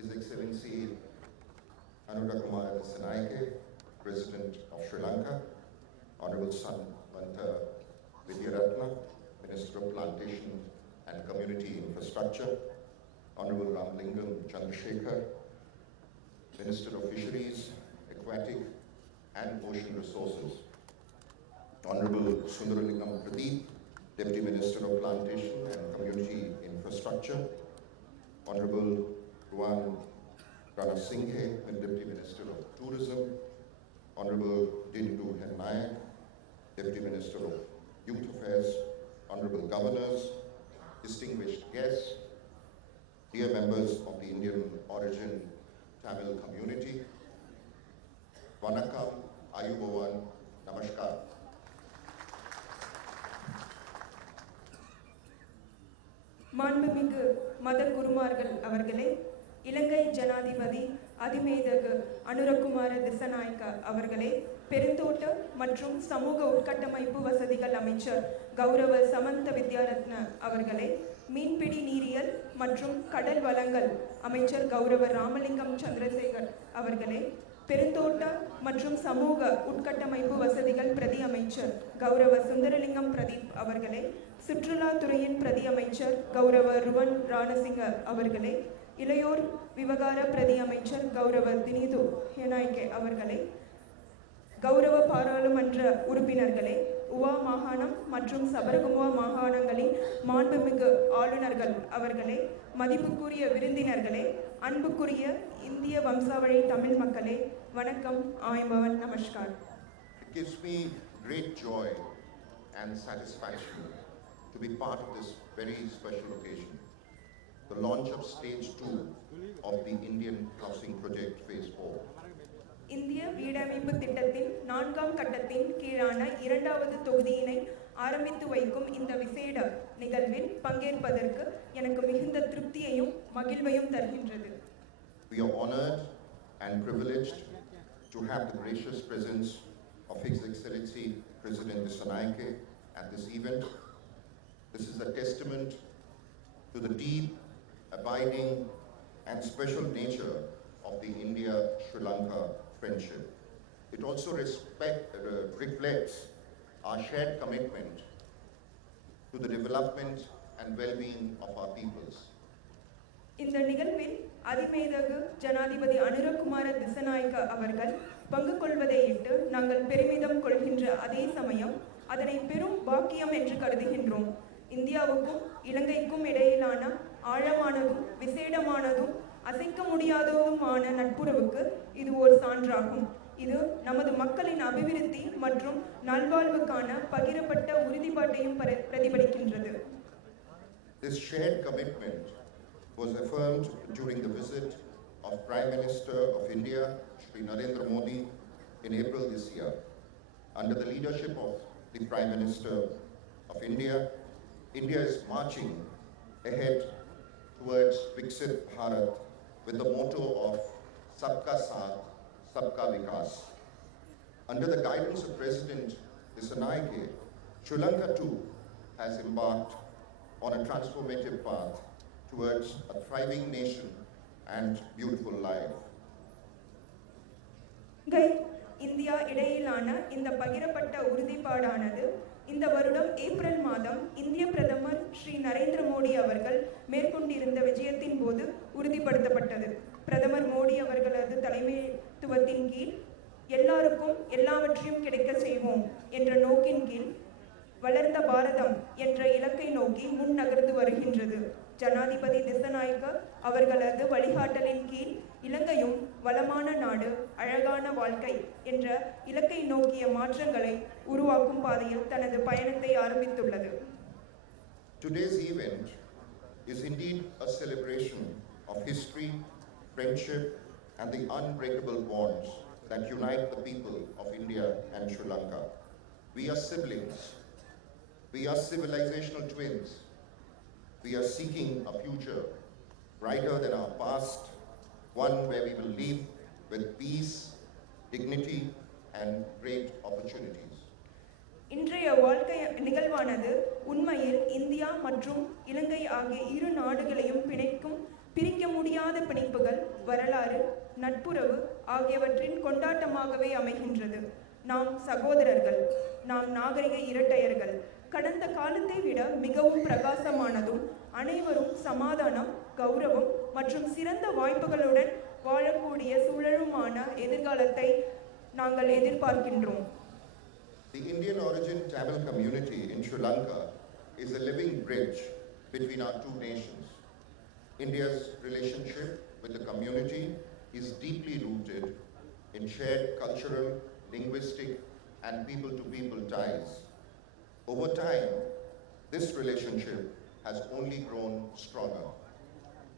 His Excellency Anurakkumara Dissanayake, President of Sri Lanka, Honorable Samanta Vidyaratna, Minister of Plantation and Community Infrastructure, Honorable Ramalingam Chandrasekhar, Minister of Fisheries, Aquatic and Ocean Resources, Honorable Sundaralingam Pradeep, Deputy Minister of Plantation and Community Infrastructure, Honorable Ruwan Ranasinghe, Deputy Minister of Tourism, Honorable Dindu Hernayak, Deputy Minister of Youth Affairs, Honorable Governors, distinguished guests, dear members of the Indian origin Tamil community, Vanakkam, Ayubovan, Namaskar. மாண்புமிகு மத குருமார்கள் அவர்களே, இலங்கை ஜனாதிபதி அதிமேதகு அனுரகுமார திசநாயக்க அவர்களே, பெருந்தோட்ட மற்றும் சமூக உட்கட்டமைப்பு வசதிகள் அமைச்சர் கௌரவ சமந்த வித்யாரத்ன அவர்களே, மீன்பிடி நீரியல் மற்றும் கடல் வளங்கள் அமைச்சர் கௌரவ ராமலிங்கம் சந்திரசேகர் அவர்களே, பெருந்தோட்ட மற்றும் சமூக உட்கட்டமைப்பு வசதிகள் பிரதி அமைச்சர் கௌரவ சுந்தரலிங்கம் பிரதீப் அவர்களே, சுற்றுலாத்துறையின் பிரதி அமைச்சர் கௌரவ ருவன் ராணசிங்க அவர்களே, இளையோர் விவகார பிரதி அமைச்சர் கௌரவ தினிது ஹெனாய்கே அவர்களே, கௌரவ பாராளுமன்ற உறுப்பினர்களே, உவா மாகாணம் மற்றும் சபரகமுவா மாகாணங்களின் மாண்புமிகு ஆளுநர்கள் அவர்களே, மதிப்புக்குரிய விருந்தினர்களே, அன்புக்குரிய இந்திய வம்சாவழி தமிழ் மக்களே, வணக்கம், ஆயம்பவன், நமஸ்கார். It gives me great joy and satisfaction to be part of this very special occasion, the launch of stage 2 of the Indian Housing Project Phase 4. இந்திய வீடமைப்பு திட்டத்தின் 4ஆம் கட்டத்தின் கீழான 2வது தொகுதியினை ஆரம்பித்து வைக்கும் இந்த விசேட நிகழ்வில் பங்கேற்பதற்கு எனக்கு மிகுந்த திருப்தியையும் மகிழ்வையும் தருகின்றது. We are honored and privileged to have the gracious presence of His Excellency President Dissanayake at this event. This is a testament to the deep, abiding and special nature of the India-Sri Lanka friendship. It also reflects our shared commitment to the development and well-being of our peoples. இந்த நிகழ்வில் அதிமேதகு ஜனாதிபதி அனுரகுமார திசநாயக்க அவர்கள் பங்கு கொள்வதையிட்டு நாங்கள் பெருமிதம் கொள்கின்ற அதே சமயம் அதனை பெரும் பாக்கியம் என்று கருதுகின்றோம். இந்தியாவுக்கும் இலங்கைக்கும் இடையிலான ஆழமானதும் விசேடமானதும் அசைக்க முடியாததுமான நட்புறவுக்கு இது ஒரு சான்றாகும். இது நமது மக்களின் அபிவிருத்தி மற்றும் நல்வாழ்வுக்கான பகிரப்பட்ட உறுதிப்பாட்டையும் பிரதிபலிக்கின்றது. This shared commitment was affirmed during the visit of Prime Minister of India, Shri Narendra Modi, in April this year. Under the leadership of the Prime Minister of India, India is marching ahead towards Viksit Bharat with the motto of Sabka Saath, Sabka Vikas. Under the guidance of President Dissanayake, Sri Lanka too has embarked on a transformative path towards a thriving nation and beautiful life. India இடையிலான இந்த பகிரப்பட்ட உறுதிப்பாடானது இந்த வருடம் April மாதம் இந்திய பிரதமர் ஸ்ரீ நரேந்திர மோடி அவர்கள் மேற்கொண்டிருந்த விஜயத்தின் போது உறுதிப்படுத்தப்பட்டது. பிரதமர் மோடி அவர்களது தலைமைத்துவத்தின் கீழ் எல்லாருக்கும் எல்லாவற்றையும் கிடைக்க செய்வோம் என்ற நோக்கின் கீழ் வளர்ந்த பாரதம் என்ற இலக்கை நோக்கி முன் நகர்ந்து வருகின்றது. ஜனாதிபதி திசநாயக்க அவர்களது வழிகாட்டலின் கீழ் இலங்கையும் வளமான நாடு, அழகான வாழ்க்கை என்ற இலக்கை நோக்கிய மாற்றங்களை உருவாக்கும் பாதையில் தனது பயணத்தை ஆரம்பித்துள்ளது. Today's event is indeed a celebration of history, friendship and the unbreakable bonds that unite the people of India and Sri Lanka. We are siblings. We are civilizational twins. We are seeking a future brighter than our past, one where we will live with peace, dignity, and great opportunities. இன்றைய வாழ்க்கை நிகழ்வானது உண்மையில் India மற்றும் இலங்கை ஆகிய இரு நாடுகளையும் பிணைக்கும் பிரிக்க முடியாத பிணைப்புகள் வரலாறு, நட்புறவு ஆகியவற்றின் கொண்டாட்டமாகவே அமைகின்றது. நாம் சகோதரர்கள், நாம் நாகரிக இரட்டையர்கள். கடந்த காலத்தை விட மிகவும் பிரகாசமானதும் அனைவரும் சமாதானம், கௌரவம் மற்றும் சிறந்த வாய்ப்புகளுடன் வாழக்கூடிய சூழலுமான எதிர்காலத்தை நாங்கள் எதிர்பார்க்கின்றோம். The Indian origin Tamil community in Sri Lanka is a living bridge between our two nations. India's relationship with the community is deeply rooted in shared cultural, linguistic, and people-to-people ties. Over time, this relationship has only grown stronger.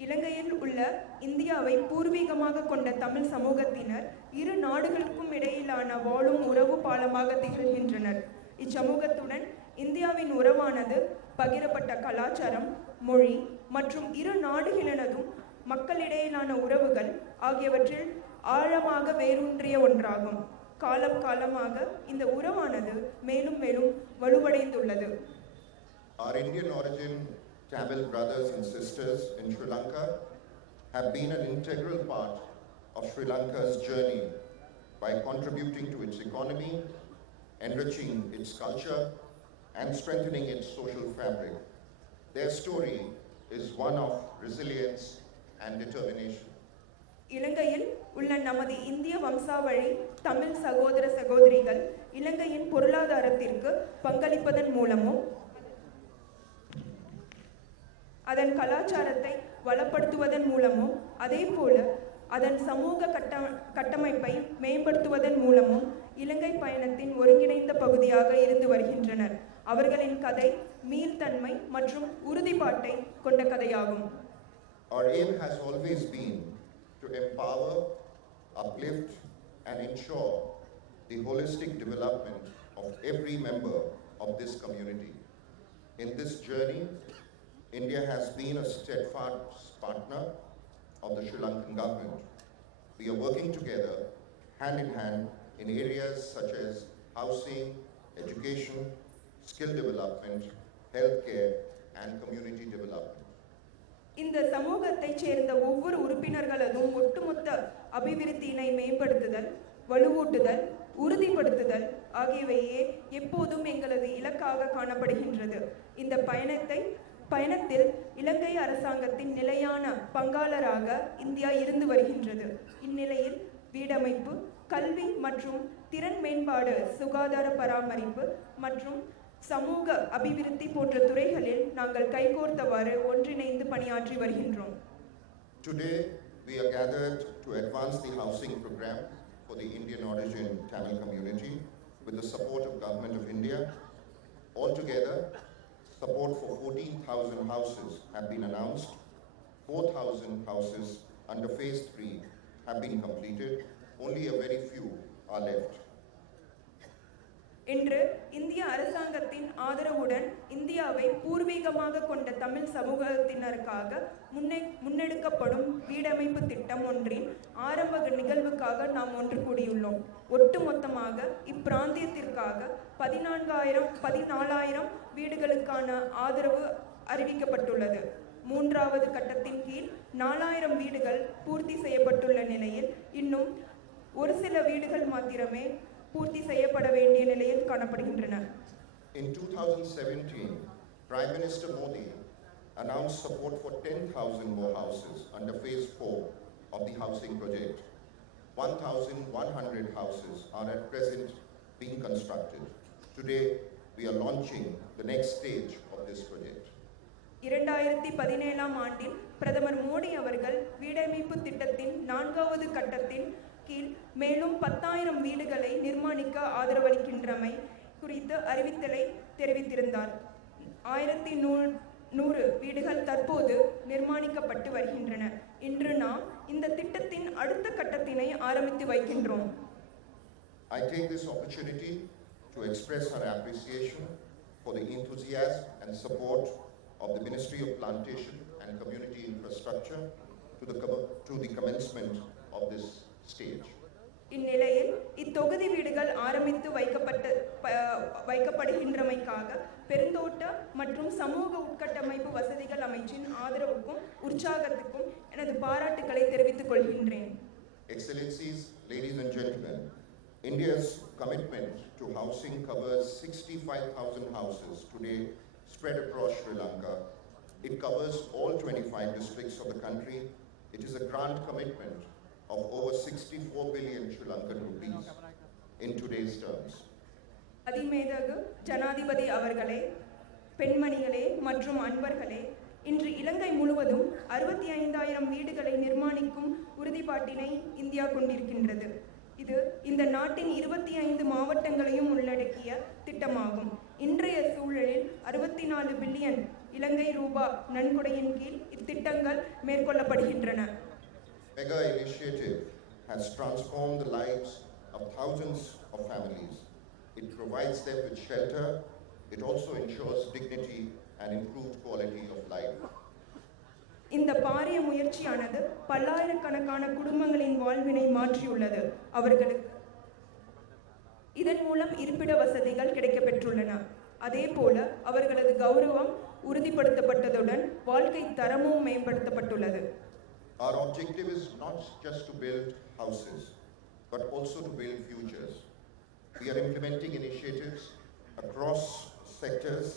இலங்கையில் உள்ள இந்தியாவை பூர்வீகமாக கொண்ட தமிழ் சமூகத்தினர் இரு நாடுகளுக்கும் இடையிலான வாழும் உறவு பாலமாக திகழ்கின்றனர். இச்சமூகத்துடன் இந்தியாவின் உறவானது பகிரப்பட்ட கலாச்சாரம், மொழி மற்றும் இரு நாடுகளினதும் மக்களிடையிலான உறவுகள் ஆகியவற்றில் ஆழமாக வேரூன்றிய ஒன்றாகும். காலம் காலமாக இந்த உறவானது மேலும் மேலும் வலுவடைந்துள்ளது. Our Indian origin Tamil brothers and sisters in Sri Lanka have been an integral part of Sri Lanka's journey by contributing to its economy, enriching its culture, and strengthening its social fabric. Their story is one of resilience and determination. இலங்கையில் உள்ள நமது இந்திய வம்சாவழி தமிழ் சகோதர சகோதரிகள் இலங்கையின் பொருளாதாரத்திற்கு பங்களிப்பதன் மூலமும் அதன் கலாச்சாரத்தை வளப்படுத்துவதன் மூலமும் அதேபோல அதன் சமூக கட்டமைப்பை மேம்படுத்துவதன் மூலமும் இலங்கை பயணத்தின் ஒருங்கிணைந்த பகுதியாக இருந்து வருகின்றனர். அவர்களின் கதை மீள்தன்மை மற்றும் உறுதிப்பாட்டை கொண்ட கதையாகும். Our aim has always been to empower, uplift, and ensure the holistic development of every member of this community. In this journey, India has been a steadfast partner of the Sri Lankan government. We are working together hand in hand in areas such as housing, education, skill development, healthcare, and community development. இந்த சமூகத்தைச் சேர்ந்த ஒவ்வொரு உறுப்பினர்களதும் ஒட்டுமொத்த அபிவிருத்தியினை மேம்படுத்துதல், வலுவூட்டுதல், உறுதிப்படுத்துதல் ஆகியவையே எப்போதும் எங்களது இலக்காக காணப்படுகின்றது. இந்த பயணத்தில் இலங்கை அரசாங்கத்தின் நிலையான பங்காளராக இந்தியா இருந்து வருகின்றது. இந்நிலையில் வீடமைப்பு, கல்வி மற்றும் திறன் மேம்பாடு, சுகாதார பராமரிப்பு மற்றும் சமூக அபிவிருத்தி போன்ற துறைகளில் நாங்கள் கைகோர்த்தவாறு ஒன்றிணைந்து பணியாற்றி வருகின்றோம். Today we are gathered to advance the housing program for the Indian origin Tamil community with the support of Government of India. Altogether, support for 14,000 houses have been announced. 4,000 houses under phase 3 have been completed. Only a very few are left. இன்று இந்திய அரசாங்கத்தின் ஆதரவுடன் இந்தியாவை பூர்வீகமாக கொண்ட தமிழ் சமூகத்தினருக்காக முன்னெடுக்கப்படும் வீடமைப்பு திட்டம் ஒன்றின் ஆரம்ப நிகழ்வுக்காக நாம் ஒன்று கூடியுள்ளோம். ஒட்டுமொத்தமாக இப்பிராந்தியத்திற்காக 14,000 வீடுகளுக்கான ஆதரவு அறிவிக்கப்பட்டுள்ளது. மூன்றாவது கட்டத்தின் கீழ் 4,000 வீடுகள் பூர்த்தி செய்யப்பட்டுள்ள நிலையில் இன்னும் ஒரு சில வீடுகள் மாத்திரமே பூர்த்தி செய்யப்பட வேண்டிய நிலையில் காணப்படுகின்றன. In 2017, Prime Minister Modi announced support for 10,000 more houses under phase 4 of the housing project. 1,100 houses are at present being constructed. Today, we are launching the next stage of this project. 2017 ஆண்டில் பிரதமர் மோடி அவர்கள் வீடமைப்பு திட்டத்தின் 4வது கட்டத்தின் கீழ் மேலும் 10,000 வீடுகளை நிர்மாணிக்க ஆதரவளிக்கின்றமை குறித்து அறிவித்தலை தெரிவித்திருந்தார். 1,100 வீடுகள் தற்போது நிர்மாணிக்கப்பட்டு வருகின்றன. இன்று நாம் இந்த திட்டத்தின் அடுத்த கட்டத்தினை ஆரம்பித்து வைக்கின்றோம். I take this opportunity to express our appreciation for the enthusiasm and support of the Ministry of Plantation and Community Infrastructure to the commencement of this stage. இந்நிலையில் இத்தொகுதி வீடுகள் ஆரம்பித்து வைக்கப்படுகின்றமைக்காக பெருந்தோட்ட மற்றும் சமூக உட்கட்டமைப்பு வசதிகள் அமைச்சின் ஆதரவுக்கும் உற்சாகத்துக்கும் எனது பாராட்டுக்களை தெரிவித்துக் கொள்கின்றேன். Excellencies, ladies and gentlemen, India's commitment to housing covers 65,000 houses today spread across Sri Lanka. It covers all 25 districts of the country. It is a grand commitment of over 64 billion Sri Lankan rupees in today's terms. அதிமேதகு ஜனாதிபதி அவர்களே, பெண்மணிகளே மற்றும் அன்பர்களே, இன்று இலங்கை முழுவதும் 65,000 வீடுகளை நிர்மாணிக்கும் உறுதிப்பாட்டினை India கொண்டிருக்கின்றது. இது இந்த நாட்டின் 25 மாவட்டங்களையும் உள்ளடக்கிய திட்டமாகும். இன்றைய சூழலில் 64 பில்லியன் இலங்கை ரூபா நன்கொடையின் கீழ் இத்திட்டங்கள் மேற்கொள்ளப்படுகின்றன. Mega initiative has transformed the lives of thousands of families. It provides them with shelter. It also ensures dignity and improved quality of life. இந்த பாரிய முயற்சியானது பல்லாயிரக்கணக்கான குடும்பங்களின் வாழ்வினை மாற்றியுள்ளது. அவர்களுக்கு இதன் மூலம் இருப்பிட வசதிகள் கிடைக்கப்பெற்றுள்ளன. அதேபோல அவர்களது கௌரவம் உறுதிப்படுத்தப்பட்டதுடன் வாழ்க்கை தரமும் மேம்படுத்தப்பட்டுள்ளது. Our objective is not just to build houses, but also to build futures. We are implementing initiatives across sectors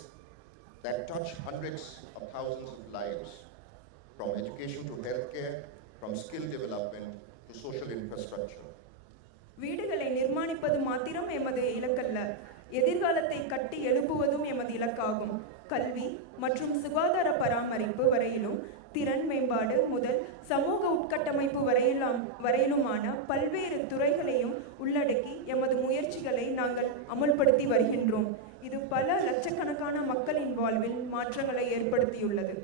that touch hundreds of thousands of lives, from education to healthcare, from skill development to social infrastructure. வீடுகளை நிர்மாணிப்பது மாத்திரம் எமது இலக்கல்ல, எதிர்காலத்தை கட்டி எழுப்புவதும் எமது இலக்காகும். கல்வி மற்றும் சுகாதார பராமரிப்பு வரையிலும், திறன் மேம்பாடு முதல் சமூக உட்கட்டமைப்பு வரையிலுமான பல்வேறு துறைகளையும் உள்ளடக்கி எமது முயற்சிகளை நாங்கள் அமுல்படுத்தி வருகின்றோம். இது பல லட்சக்கணக்கான மக்களின் வாழ்வில் மாற்றங்களை ஏற்படுத்தியுள்ளது.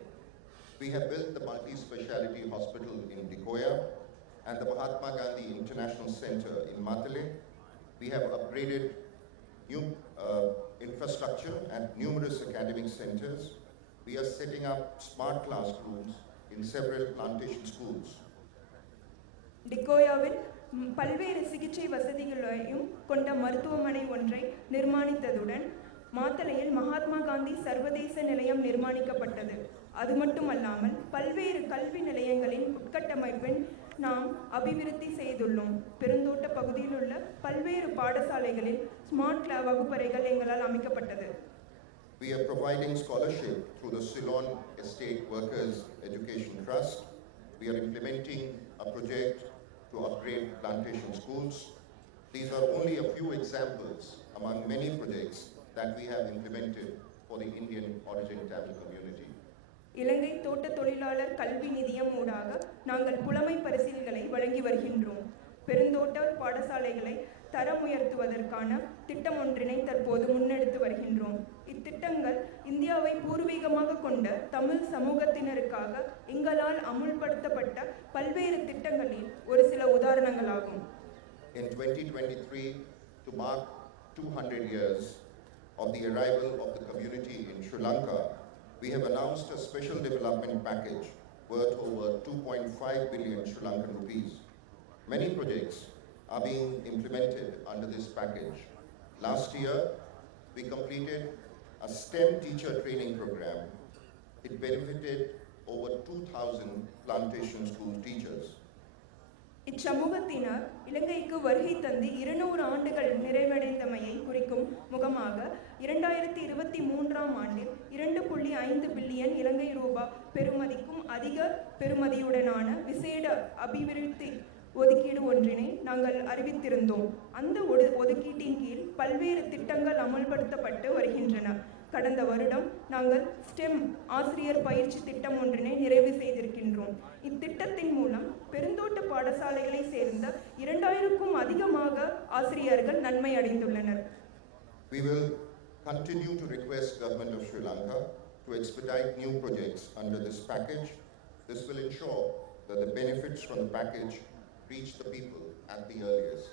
We have built the multi-speciality hospital in Dikoya and the Mahatma Gandhi International Center in Matale. We have upgraded new infrastructure and numerous academic centers. We are setting up smart classrooms in several plantation schools. டிகோயாவில் பல்வேறு சிகிச்சை வசதிகளையும் கொண்ட மருத்துவமனை ஒன்றை நிர்மாணித்ததுடன் மாத்தளையில் மகாத்மா காந்தி சர்வதேச நிலையம் நிர்மாணிக்கப்பட்டது. அது மட்டுமல்லாமல் பல்வேறு கல்வி நிலையங்களின் உட்கட்டமைப்பின் நாம் அபிவிருத்தி செய்துள்ளோம். பெருந்தோட்ட பகுதியில் உள்ள பல்வேறு பாடசாலைகளில் ஸ்மார்ட் வகுப்பறைகள் எங்களால் அமைக்கப்பட்டது. We are providing scholarship through the Ceylon Estate Workers Education Trust. We are implementing a project to upgrade plantation schools. These are only a few examples among many projects that we have implemented for the Indian origin Tamil community. இலங்கை தோட்ட தொழிலாளர் கல்வி நிதியம் ஊடாக நாங்கள் புலமை பரிசில்களை வழங்கி வருகின்றோம். பெருந்தோட்ட பாடசாலைகளை தரம் உயர்த்துவதற்கான திட்டம் ஒன்றினை தற்போது முன்னெடுத்து வருகின்றோம். இத்திட்டங்கள் இந்தியாவை பூர்வீகமாக கொண்ட தமிழ் சமூகத்தினருக்காக எங்களால் அமுல்படுத்தப்பட்ட பல்வேறு திட்டங்களில் ஒரு சில உதாரணங்களாகும். In 2023, to mark 200 years of the arrival of the community in Sri Lanka, we have announced a special development package worth over 2.5 billion Sri Lankan rupees. Many projects are being implemented under this package. Last year, we completed a STEM teacher training program. It benefited over 2,000 plantation school teachers. இச்சமூகத்தினர் இலங்கைக்கு வருகை தந்து 200 ஆண்டுகள் நிறைவடைந்தமையை குறிக்கும் முகமாக 2023ஆம் ஆண்டில் 2.5 billion இலங்கை ரூபா பெறுமதிக்கும் அதிக பெறுமதியுடனான விசேட அபிவிருத்தி ஒதுக்கீடு ஒன்றினை நாங்கள் அறிவித்திருந்தோம். அந்த ஒதுக்கீட்டின் கீழ் பல்வேறு திட்டங்கள் அமல்படுத்தப்பட்டு வருகின்றன. கடந்த வருடம் நாங்கள் ஸ்டெம் ஆசிரியர் பயிற்சி திட்டம் ஒன்றினை நிறைவு செய்திருக்கின்றோம். இத்திட்டத்தின் மூலம் பெருந்தோட்ட பாடசாலைகளை சேர்ந்த 2000க்கும் அதிகமாக ஆசிரியர்கள் நன்மை அடைந்துள்ளனர். We will continue to request Government of Sri Lanka to expedite new projects under this package. This will ensure that the benefits from the package reach the people at the earliest.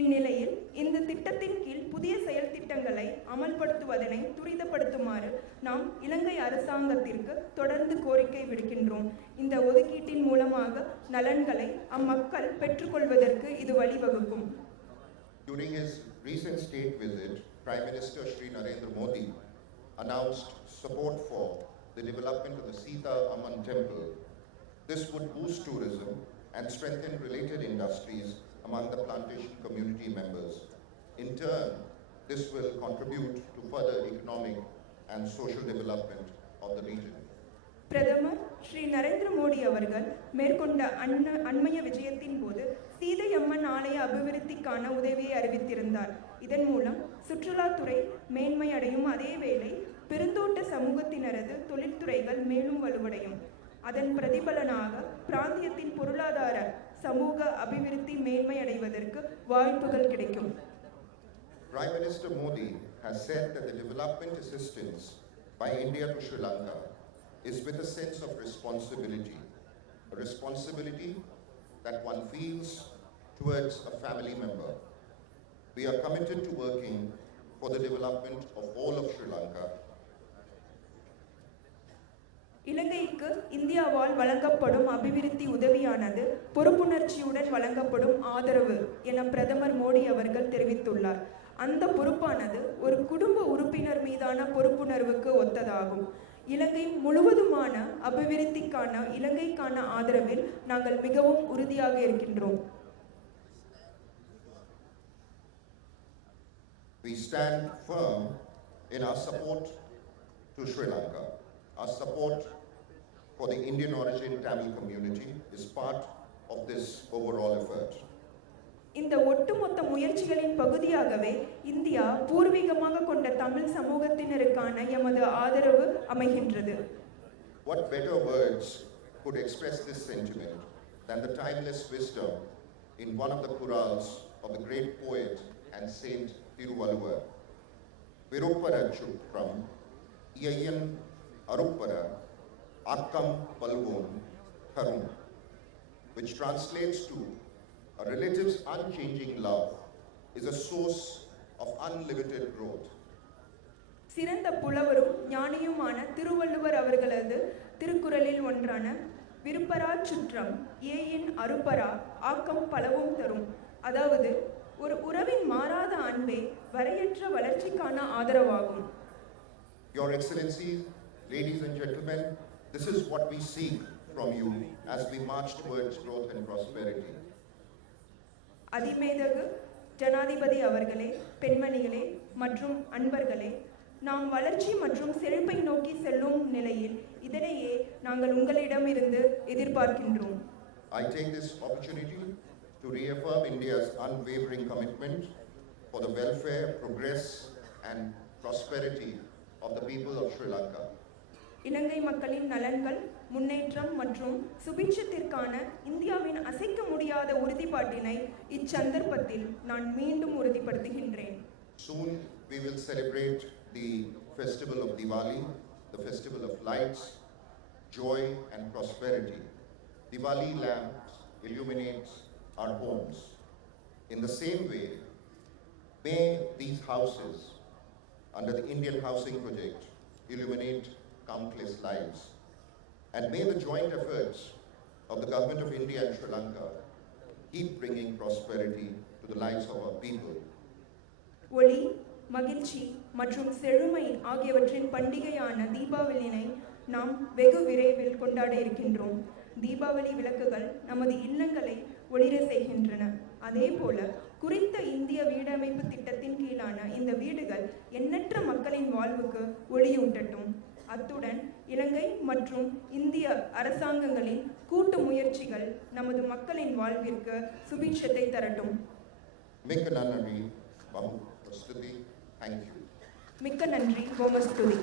இந்நிலையில் இந்த திட்டத்தின் கீழ் புதிய செயல் திட்டங்களை அமல்படுத்துவதனை துரிதப்படுத்துமாறு நாம் இலங்கை அரசாங்கத்திற்கு தொடர்ந்து கோரிக்கை விடுக்கின்றோம். இந்த ஒதுக்கீட்டின் மூலமாக நலன்களை அம்மக்கள் பெற்றுக்கொள்வதற்கு இது வழிவகுக்கும். During his recent state visit, Prime Minister Shri Narendra Modi announced support for the development of the Sita Amman temple. This would boost tourism and strengthen related industries among the plantation community members. In turn, this will contribute to further economic and social development of the region. பிரதமர் ஸ்ரீ நரேந்திர மோடி அவர்கள் மேற்கொண்ட அண்மைய விஜயத்தின் போது சீதை அம்மன் ஆலய அபிவிருத்திக்கான உதவியை அறிவித்திருந்தார். இதன் மூலம் சுற்றுலாத்துறை மேன்மை அடையும், அதேவேளை பெருந்தோட்ட சமூகத்தினரது தொழில்துறைகள் மேலும் வலுவடையும். அதன் பிரதிபலனாக பிராந்தியத்தின் பொருளாதார சமூக அபிவிருத்தி மேன்மை அடைவதற்கு வாய்ப்புகள் கிடைக்கும். Prime Minister Modi has said that the development assistance by India to Sri Lanka is with a sense of responsibility, a responsibility that one feels towards a family member. We are committed to working for the development of all of Sri Lanka. இலங்கைக்கு இந்தியாவால் வழங்கப்படும் அபிவிருத்தி உதவியானது பொறுப்புணர்ச்சியுடன் வழங்கப்படும் ஆதரவு என பிரதமர் மோடி அவர்கள் தெரிவித்துள்ளார். அந்த பொறுப்பானது ஒரு குடும்ப உறுப்பினர் மீதான பொறுப்புணர்வுக்கு ஒத்ததாகும். இலங்கை முழுவதுமான அபிவிருத்திக்கான இலங்கைக்கான ஆதரவில் நாங்கள் மிகவும் உறுதியாக இருக்கின்றோம். We stand firm in our support to Sri Lanka. Our support for the Indian origin Tamil community is part of this overall effort. இந்த ஒட்டுமொத்த முயற்சிகளின் பகுதியாகவே இந்தியா பூர்வீகமாக கொண்ட தமிழ் சமூகத்தினருக்கான எமது ஆதரவு அமைகின்றது. What better words could express this sentiment than the timeless wisdom in one of the Kurals of the great poet and saint Tiruvalluvar. Viruppara Chutram, Iyan Aruppara, Akkam Palvon Harum, which translates to a relative's unchanging love is a source of unlimited growth. சிறந்த புலவரும் ஞானியுமான திருவள்ளுவர் அவர்களது திருக்குறளில் ஒன்றான விருப்பரா சுற்றம் ஏயின் அருப்பரா ஆக்கம் பலவும் தரும், அதாவது ஒரு உறவின் மாறாத அன்பே வரையற்ற வளர்ச்சிக்கான ஆதரவாகும். Your Excellency, ladies and gentlemen, this is what we seek from you as we march towards growth and prosperity. அதிமேதகு ஜனாதிபதி அவர்களே, பெண்மணிகளே மற்றும் அன்பர்களே, நாம் வளர்ச்சி மற்றும் செழிப்பை நோக்கி செல்லும் நிலையில் இதனையே நாங்கள் உங்களிடம் இருந்து எதிர்பார்க்கின்றோம். I take this opportunity to reaffirm India's unwavering commitment for the welfare, progress and prosperity of the people of Sri Lanka. இலங்கை மக்களின் நலன்கள், முன்னேற்றம் மற்றும் சுபிட்சத்திற்கான இந்தியாவின் அசைக்க முடியாத உறுதிப்பாட்டினை இச்சந்தர்ப்பத்தில் நான் மீண்டும் உறுதிப்படுத்துகின்றேன். Soon we will celebrate the festival of Diwali, the festival of lights, joy and prosperity. Diwali lamps illuminate our homes. In the same way, may these houses under the Indian Housing Project illuminate countless lives. And may the joint efforts of the Government of India and Sri Lanka keep bringing prosperity to the lives of our people. ஒளி, மகிழ்ச்சி மற்றும் செழுமை ஆகியவற்றின் பண்டிகையான தீபாவளியினை நாம் வெகு விரைவில் கொண்டாட இருக்கின்றோம். தீபாவளி விளக்குகள் நமது இல்லங்களை ஒளிர செய்கின்றன. அதேபோல குறித்த இந்திய வீடமைப்பு திட்டத்தின் கீழான இந்த வீடுகள் எண்ணற்ற மக்களின் வாழ்வுக்கு ஒளியூட்டட்டும். அத்துடன் இலங்கை மற்றும் இந்திய அரசாங்கங்களின் கூட்டு முயற்சிகள் நமது மக்களின் வாழ்விற்கு சுபிட்சத்தை தரட்டும். மிக்க நன்றி, பாபு ஸ்துதி. Thank you. மிக்க நன்றி, கோமஸ்துதி.